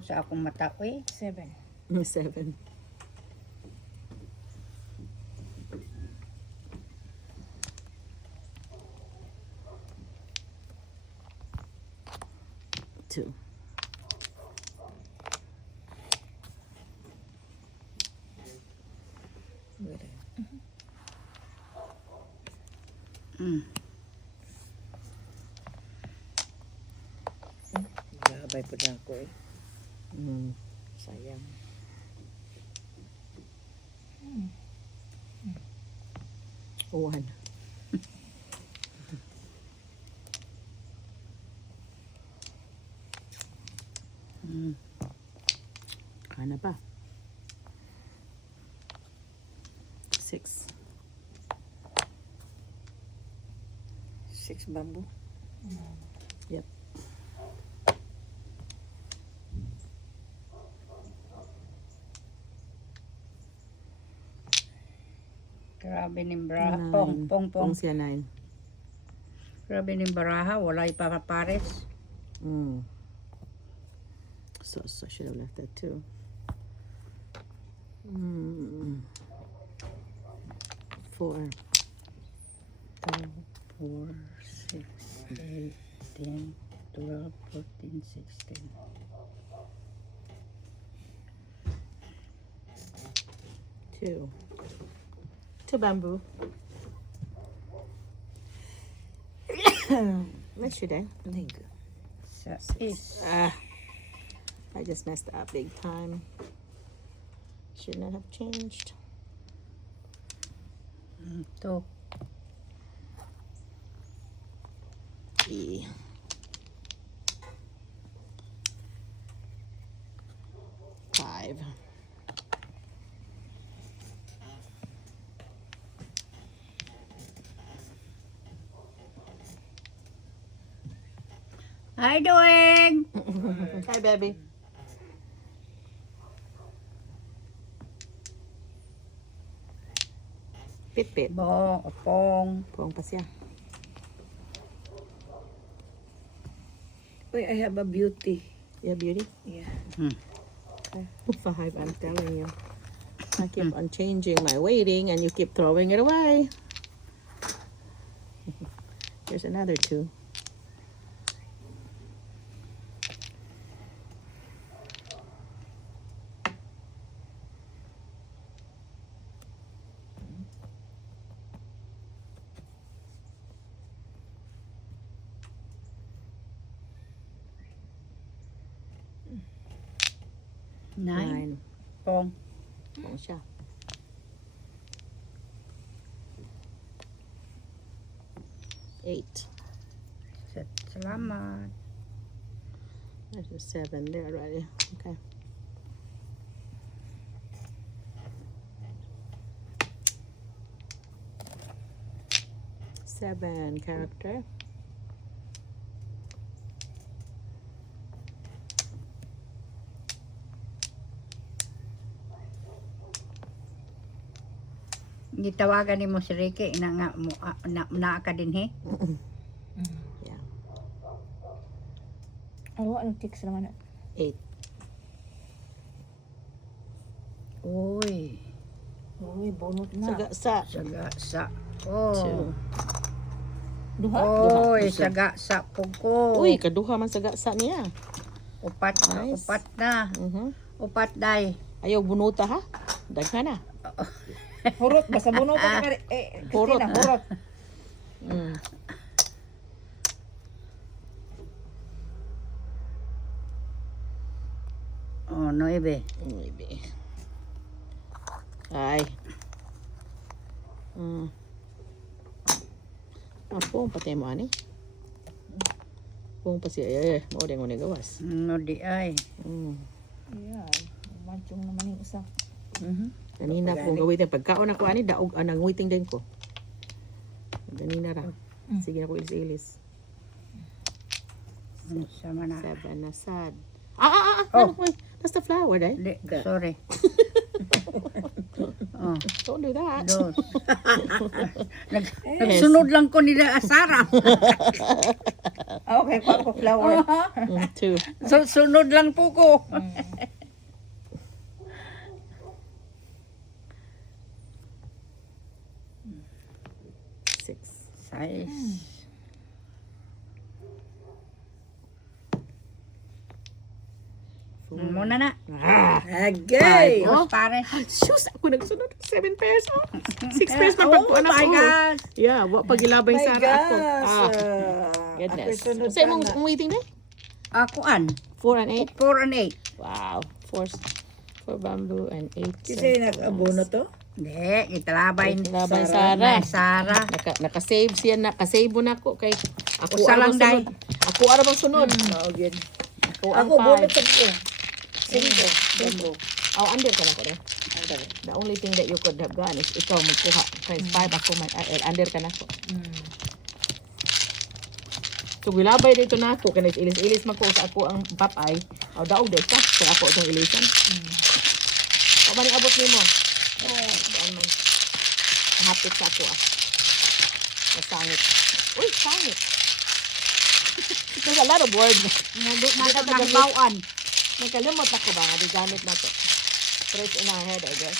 Sa akong mata, 7. 7. Two. Gabay po na ako Sayang. One. Kana pa. 6. 6 bamboo. Yep. Grabe ni Baraha. Pong. Pong siya 9. Grabe ni Baraha. Wala ipapapares. So I should have left that too. 4. 2, 4, 6, 8, 10, 12, 14, 16. 2. 2 bamboo. What should I? Lig. Sa is. I just messed up big time. Should not have changed. 2. 3. 5. Hi, doing? Hi, baby. Pit. Pong. Pong pa siya. Uy, I have a beauty. Yeah, beauty. Yeah. 5, I'm telling you. I keep on changing my weighting and you keep throwing it away. Here's another 2. Nine. 9. Pong. Pong siya. 8. Salamat. There's a 7 there already. Okay. Seven character. Gitawagan ni mo si Ricky na nga mo na ka din he. Yeah. Anong text naman? 8. Uy. Uy, bunot na. Saga sa. Saga sa. Oh. 2. Duha? Oy, saga sa pugko. Uy, kaduha man saga sa niya. Upat na, Nice. upat na. Upat day. Ayaw bunuta ha. Daghan na. Hurot, basta bunot na ka. Hurot, Christina, hurot. Oh, 9. Maybe. Ay. Pong patay mo ani. Pong pa siya. Mao din mo ni gawas. No di ay. Yeah. Manchong naman yung isa. Kanina po gawitin pagkaon ako ani daog anang waiting din ko. Kanina ra. Sige ako ilis-ilis. Sama na. 7 na sad. Oh. Wait, that's the flower, eh? Di, sorry. Oh, Don't do that. Nagsunod lang ko nila Sarah. Okay, kuha ko flower. 2. Sunod lang po ko. Mm. 6. Size. Muna na. Agay! Dos pares. Shoes, ako nagsunod. 7 pairs. 6 pairs man pagkuhan Oh my ako. God. Yeah, wa pagilabay sa ako. Goodness. Sunod Sa imong waiting din? Kuan. 4 and 8. 4 and 8. Wow. 4 bamboo and 8. Kasi nag-abono to? Hindi, italabay. Labay Sara. Sara. Naka-save siya, naka-save na ko kay ako Usa ara lang, bang sunod. Ako ara bang sunod. Oo, good. ang Ako, bunot five. sa ko. 5. Bambo. Oh, under ka na ko rin. The only thing that you could have gone is ikaw magkuha. Kay 5 ako man under ka na ko. So gilabay dito na ako kay ilis-ilis man ko sa ako ang papay. Aw daog dai ka kay ako itong ilisan. O man abot nimo. Saan man. Hapit sa ako. Masangit. Uy, sangit. There's a lot of word. Nagbawan. Nagkalimot ako ba nga di gamit na to. Fresh in our head, I guess.